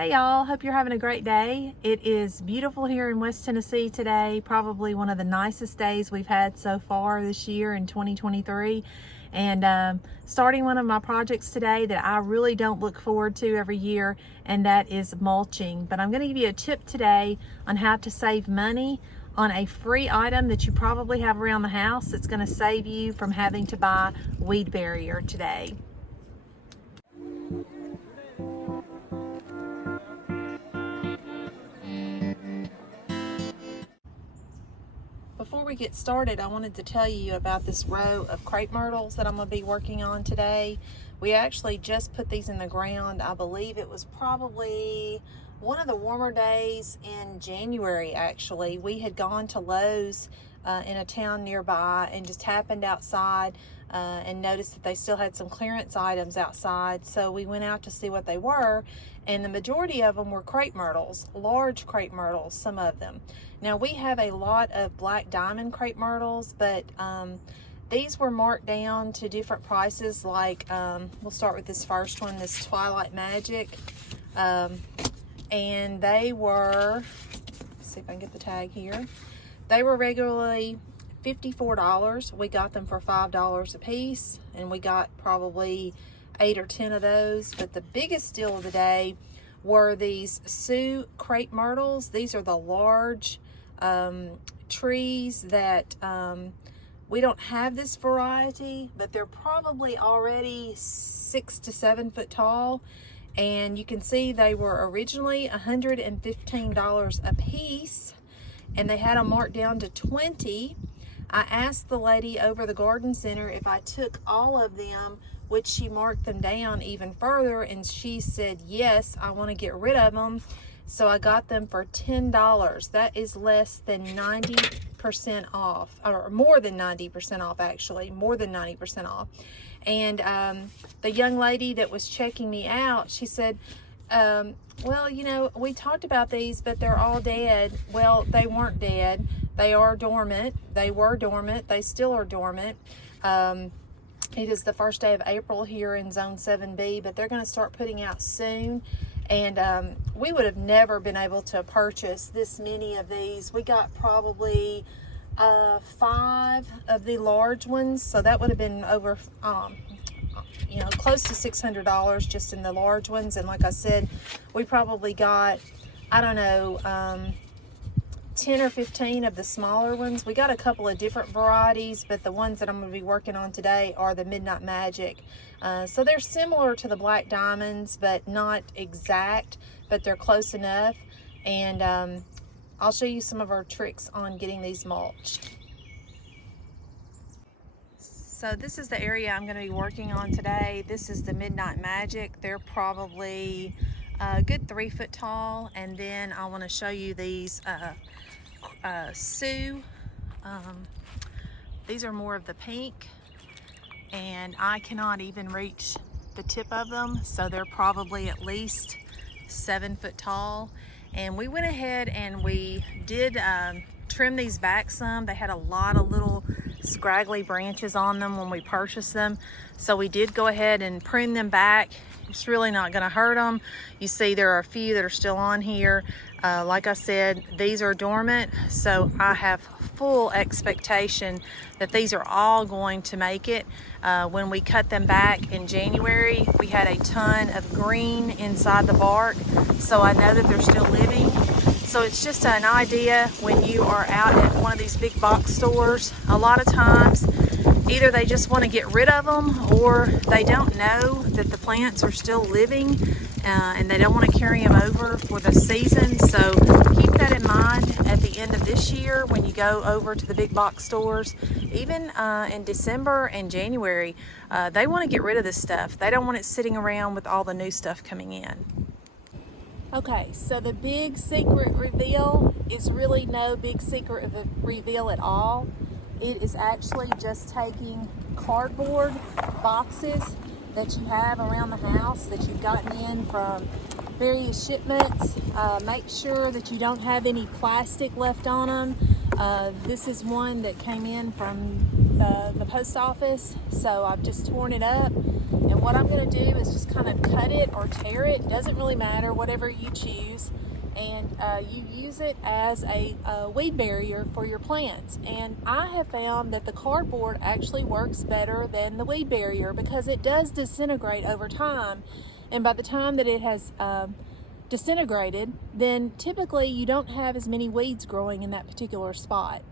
Hey y'all, hope you're having a great day. It is beautiful here in West Tennessee today, probably one of the nicest days we've had so far this year in 2023. And starting one of my projects today that I really don't look forward to every year, and that is mulching. But I'm going to give you a tip today on how to save money on a free item that you probably have around the house that's going to save you from having to buy weed barrier today. Before we get started, I wanted to tell you about this row of crepe myrtles that I'm going to be working on today. We actually just put these in the ground. I believe it was probably one of the warmer days in January, actually. We had gone to Lowe's in a town nearby and just happened outside and noticed that they still had some clearance items outside. So we went out to see what they were, and the majority of them were crepe myrtles, large crepe myrtles, some of them. Now we have a lot of black diamond crepe myrtles, but these were marked down to different prices. Like we'll start with this first one, this Twilight Magic, and they were, let's see if I can get the tag here. They were regularly $54. We got them for $5 a piece, and we got probably 8 or 10 of those. But the biggest deal of the day were these Sioux crepe myrtles. These are the large trees that we don't have this variety, but they're probably already 6 to 7 foot tall. And you can see they were originally $115 a piece, and they had them marked down to 20. I asked the lady over the garden center if I took all of them, would she mark them down even further, and she said yes, I want to get rid of them. So I got them for $10. That is less than 90% off, or more than 90% off, actually, more than 90% off. And the young lady that was checking me out, she said, well, you know, we talked about these, but they're all dead. Well, they weren't dead. They are dormant. They were dormant. They still are dormant. It is the first day of April here in Zone 7B, but they're going to start putting out soon. And we would have never been able to purchase this many of these. We got probably 5 of the large ones, so that would have been over you know, close to $600 just in the large ones. And like I said, we probably got, I don't know, 10 or 15 of the smaller ones. We got a couple of different varieties, but the ones that I'm going to be working on today are the Midnight Magic. So they're similar to the Black Diamonds, but not exact, but they're close enough. And I'll show you some of our tricks on getting these mulched. So this is the area I'm going to be working on today. This is the Midnight Magic. They're probably a good 3 foot tall. And then I want to show you these Sioux. These are more of the pink, and I cannot even reach the tip of them, so they're probably at least 7 foot tall. And we went ahead and we did trim these back some. They had a lot of little scraggly branches on them when we purchased them, so we did go ahead and prune them back. It's really not going to hurt them. You see there are a few that are still on here. Like I said, these are dormant, so I have full expectation that these are all going to make it. When we cut them back in January, we had a ton of green inside the bark, so I know that they're still living. So it's just an idea when you are out at one of these big box stores. A lot of times, either they just want to get rid of them, or they don't know that the plants are still living and they don't want to carry them over for the season. So keep that in mind at the end of this year when you go over to the big box stores. Even in December and January, they want to get rid of this stuff. They don't want it sitting around with all the new stuff coming in. Okay, so the big secret reveal is really no big secret reveal at all. It is actually just taking cardboard boxes that you have around the house that you've gotten in from various shipments. Make sure that you don't have any plastic left on them. This is one that came in from the post office, so I've just torn it up, and And what I'm going to do is just kind of cut it or tear it. It doesn't really matter, whatever you choose. And you use it as a weed barrier for your plants. And I have found that the cardboard actually works better than the weed barrier because it does disintegrate over time. And by the time that it has disintegrated, then typically you don't have as many weeds growing in that particular spot.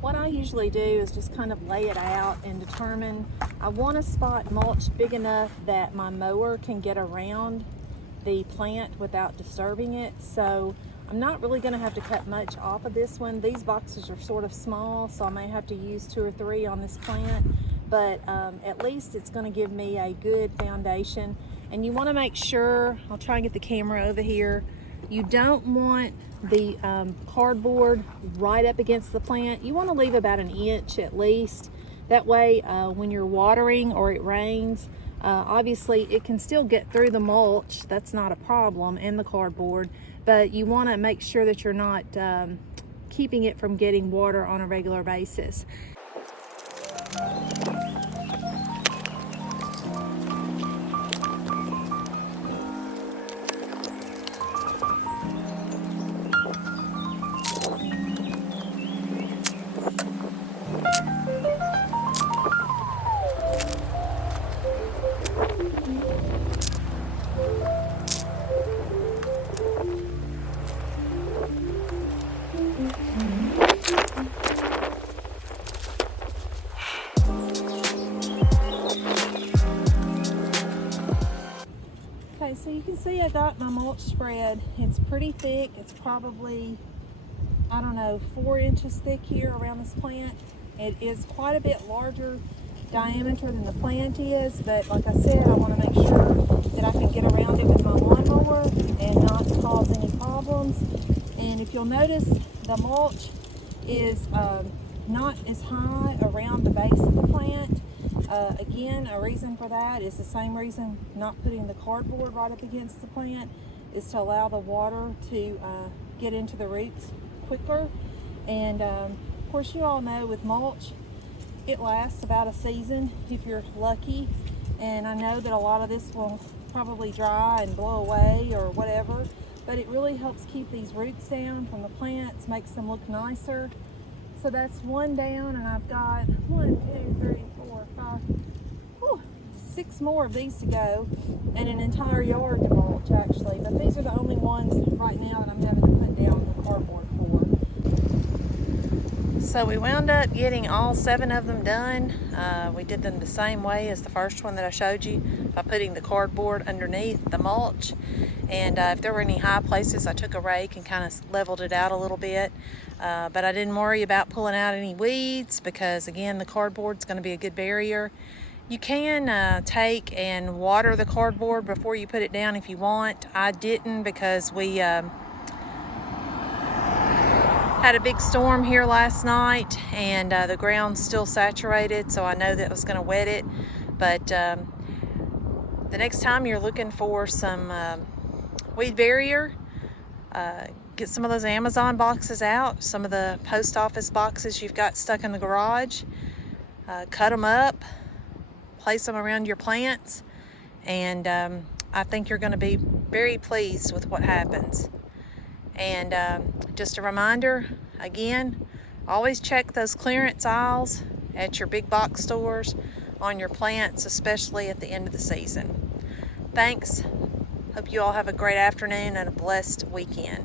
What I usually do is just kind of lay it out and determine, I want a spot mulched big enough that my mower can get around the plant without disturbing it. So I'm not really going to have to cut much off of this one. These boxes are sort of small, so I may have to use 2 or 3 on this plant, but at least it's going to give me a good foundation. And you want to make sure, I'll try and get the camera over here, you don't want the cardboard right up against the plant. You want to leave about 1 inch at least. That way when you're watering or it rains, obviously it can still get through the mulch, that's not a problem, and the cardboard, but you want to make sure that you're not keeping it from getting water on a regular basis. Okay, so you can see I got my mulch spread. It's pretty thick. It's probably, I don't know, 4 inches thick here around this plant. It is quite a bit larger diameter than the plant is, but like I said, I want to make sure that I can get around it with my lawnmower and not cause any problems. And if you'll notice, the mulch is not as high around the base of the plant. Again, a reason for that is the same reason not putting the cardboard right up against the plant is to allow the water to get into the roots quicker. And of course, you all know with mulch, it lasts about a season if you're lucky. And I know that a lot of this will probably dry and blow away or whatever, but it really helps keep these roots down from the plants, makes them look nicer. So that's 1 down, and I've got 1, 2, 3, 4, 5, 6 more of these to go, and an entire yard to mulch actually. But these are the only ones right now that I'm having to put down the cardboard for. So we wound up getting all 7 of them done. We did them the same way as the first one that I showed you by putting the cardboard underneath the mulch. And if there were any high places, I took a rake and kind of leveled it out a little bit. But I didn't worry about pulling out any weeds because, again, the cardboard's going to be a good barrier. You can take and water the cardboard before you put it down if you want. I didn't because we had a big storm here last night, and the ground's still saturated, so I know that was going to wet it. But the next time you're looking for some weed barrier, get some of those Amazon boxes out, some of the post office boxes you've got stuck in the garage, cut them up, place them around your plants, and I think you're going to be very pleased with what happens. And just a reminder, again, always check those clearance aisles at your big box stores on your plants, especially at the end of the season. Thanks. Hope you all have a great afternoon and a blessed weekend.